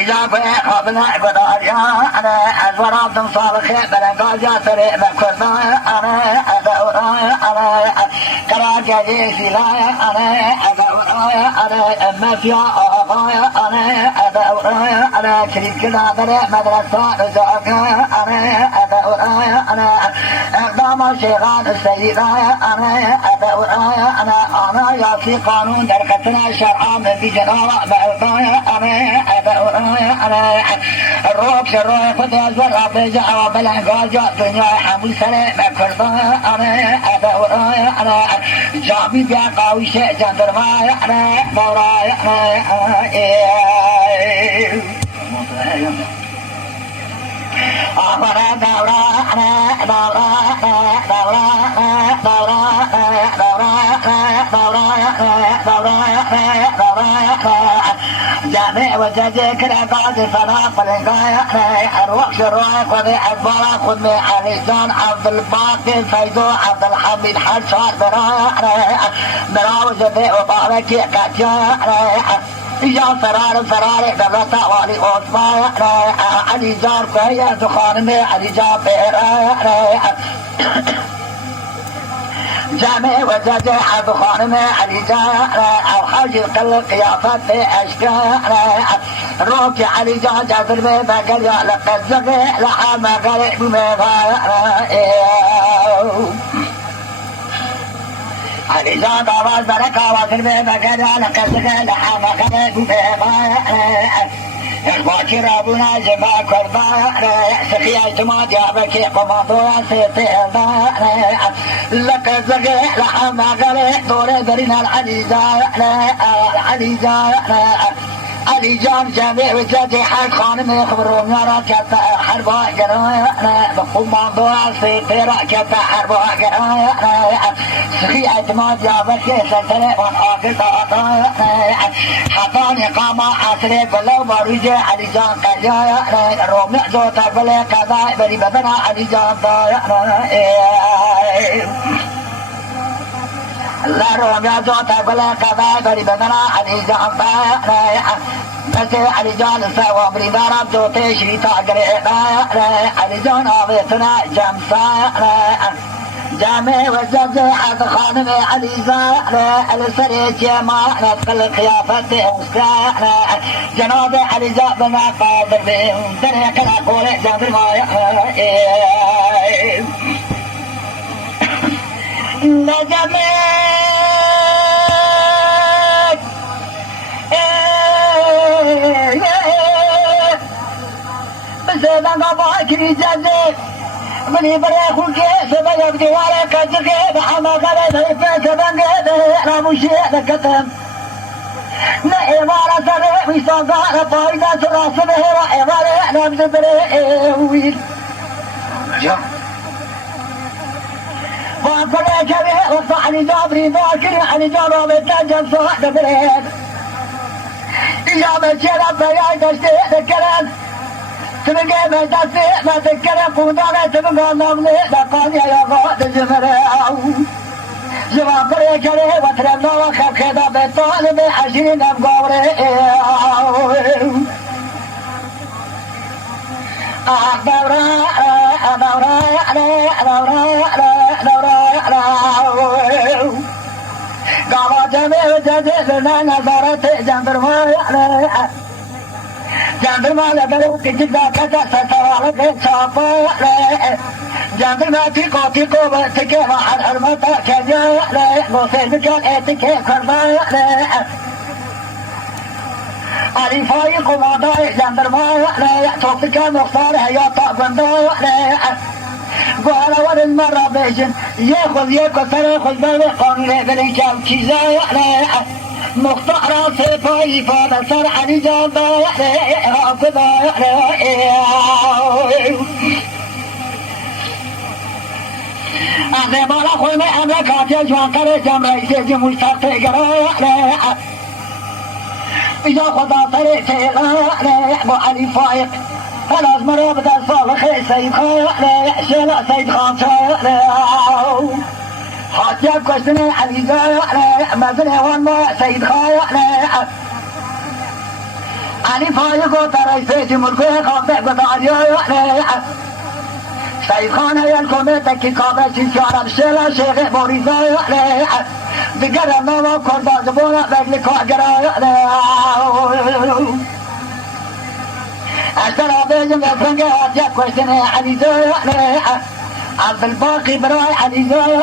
إذا بقى بنا بداريا أنا أزوراتم صالحة بلغاجة سريع بكرنا أنا أدورا أنا كراجة جيسيلا أنا أدورا أنا مافيا أغايا أنا أدورا أنا شريك نادر مدرسة رزاقا أنا أدورا أنا إقدام الشيخان السيدة أنا أدورا أنا ياسي قانون دركتنا شرعا من بجنارة بأوطايا أنا أنا الروح شروع خذ الزرع بيجا وبالعقاجة دنيا حمل سلام كرضا أنا جامي بيا قوي شيء جندر ما أنا دوراي أنا جامع وجاجي كلا قاعد فنا فلنقايا أروح شروع خذي عبارة خذ من علي جان عبد الباقي فيدو عبد الحميد حشار براو جدي وبارك كاتيا يا فرار دبلتا والي عثمان علي جار كهيا دخان में علي جار جامع وجاجة دخان में علي جار أو حاج القل قيافات أشكال روك علي جار جادر में بقل يا لقد زقي لحام قلب में علي جان آواز بركة وزر में بقل يا لقد زقي لحام قلب में الباكر أبونا جماع كربا سخي اعتماد يا بكي قماندو سيتي لك زقي لحما غلي دوري درين العلي علي جان جامع وجاجي حق خانم خبرون يارا كتا حربا جرايا بقماندو سيتي كتا حربا جرايا سخي اعتماد يا بكي سلسلة وان آقل طاقا حطاني قاما حسري بلو باروجي علي جان قجايا رومع زوتا بلي قضاء بري بدنا علي جان ضايا لا رومع زوتا بلي قضاء بري بدنا علي جان ضايا بس علي جان سوا بري دارب زوتي شريطا قريبا علي جان آبتنا جمسا جامع وزاجة حد خانم علي زاء السريج يا ما نتقل خيافة أمسكا جناب علي زاء بنا قادر بهم دنيا كنا قولي جندر ما نجمك بزيدان قباكري جازي مني بريخو كيس بيب دواري كجغي بحما قلي نيفيس بنقيدي انا مشيء لكتم نعمارة سريع ميساقار بايدة سراس بهرا عمارة نمز بريويل وقلي كبير وصح لي جابري باكر علي جابر بتنجم صح بريد يا مجرب بياي تشتيق ذكران تبقى مدسي ما تذكر قودانا تبقى نمني دقاني يا غاد جمراو جوابري كري وترمنا وخب خدا بطالب عشرين أبقوري قاما جميع جديدنا نظرت جندر ما جندر ما لبلو كجدا كتا ستوالك صافا جندر ما تيكو بسكي وحر حرمتا كجا غوثير بكال اتكي كربا علي فايق ومضايق جندر ما توفيك مختار هياطا بندو قال ور المرة بيجن ياخذ سرخذ بالي قانون بلي جام كيزا مختار سيفاي فانا صار علي جان ضايع أخي بالا خوي ما أنا كاتي جوان كري جام رئيسي جي مشتاق قراء إذا خدا سري سيلا أبو علي فايق خلاص مرة بدأ صالح سيد خايق شيلا سيد خان شايق حاجب كشتني عزيزة مثل هون ما سيد خايا علي فايقو ترى سيد ملكي خاطئ قطعيا سيد خان هيا الكوميتك كابتي شارب شلا شيخ بوريزا بقرر نوى كردا زبونا بقلك وقرا اشترى بيجم يفرنق حاجب كشتني عزيزة عبد الباقي براي عزيزة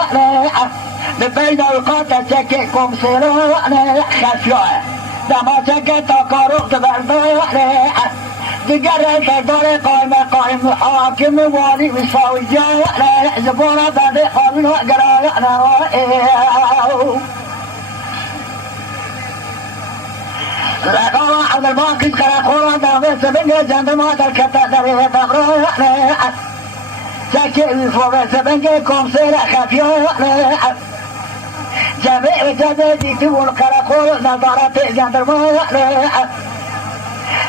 ببين القاطة شكيكم سيرو خفيا دما شكي تقارب تبردو بقرر تدوري قائم حاكم والي وصاوي جاي زبونا بعد قانون وقرا لقوا عبد الباقي كراكورا دامي سبنجة جند ما تركتا دريه تبرو شكي فوق سبنجة كوم سيرا خفيا جميع جديدي تقول كراكور نظارات جند ما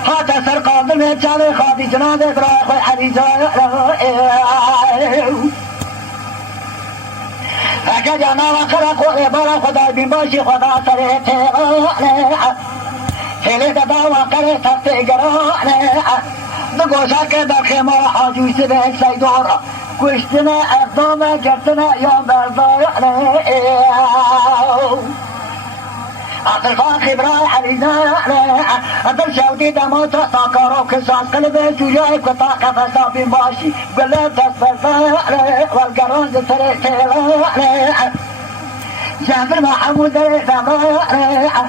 هذا سرقان من جامع خادي جناد إبراهيم حريزة أكاد أنا وكراكور إبراهيم خدا بيمشي خدا سريته هلي دبا وكره تتجرا نقوشا كذا خما حاجو سبع سيدورا كشتنا أقدام جتنا يوم برضا عبد الفاخر براي حريزة عبد الشوتي دموت تاكرو كساس قلبي جوجاي كتاكا فسا بماشي قلب تسفلتا والقرون زسريتي جابر محمود دمرا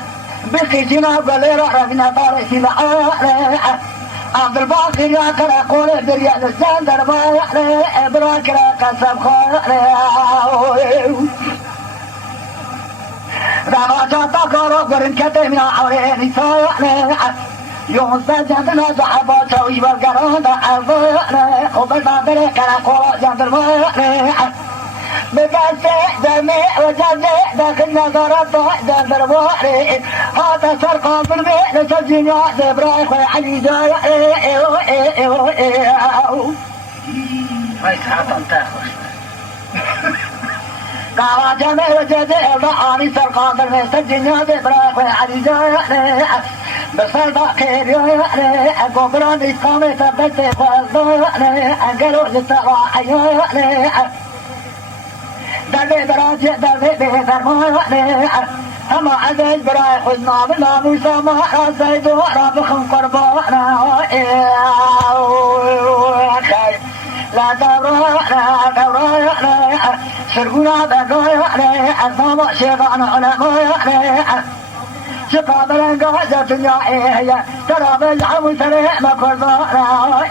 بخيجنا قليل رفنا طارسي لعاء عبد الباقي يا كراكول دريا لسان دربا ابراك قسم خال دعوا جاتا كارو قرن كتي من عورين ساء يوم سجدنا صحبا سوي بالقرون دعوا وبالبابر كراكول جندربا بقاسي دمي وجزي داخل نظرات دندر بوحري هذا سرقا بالبيت لسجن يا إبراهيم علي جاي ما يتحطم تاخذ قاوة جميع وجزي الرعاني سرقا بالبيت لسجن يا إبراهيم علي جاي بصرد خير قبران إسقامي تبتي والضوء قالوا للصراحة دلي براجع دلي بفرمان أما عزيز براي خذنا بلا مسامح زيد ربكم قربانا لا دورانا سرقنا بقايا أصابع شيطان علماء شقا بلنقا جاتنا ترى بالعمو سريع ما قربانا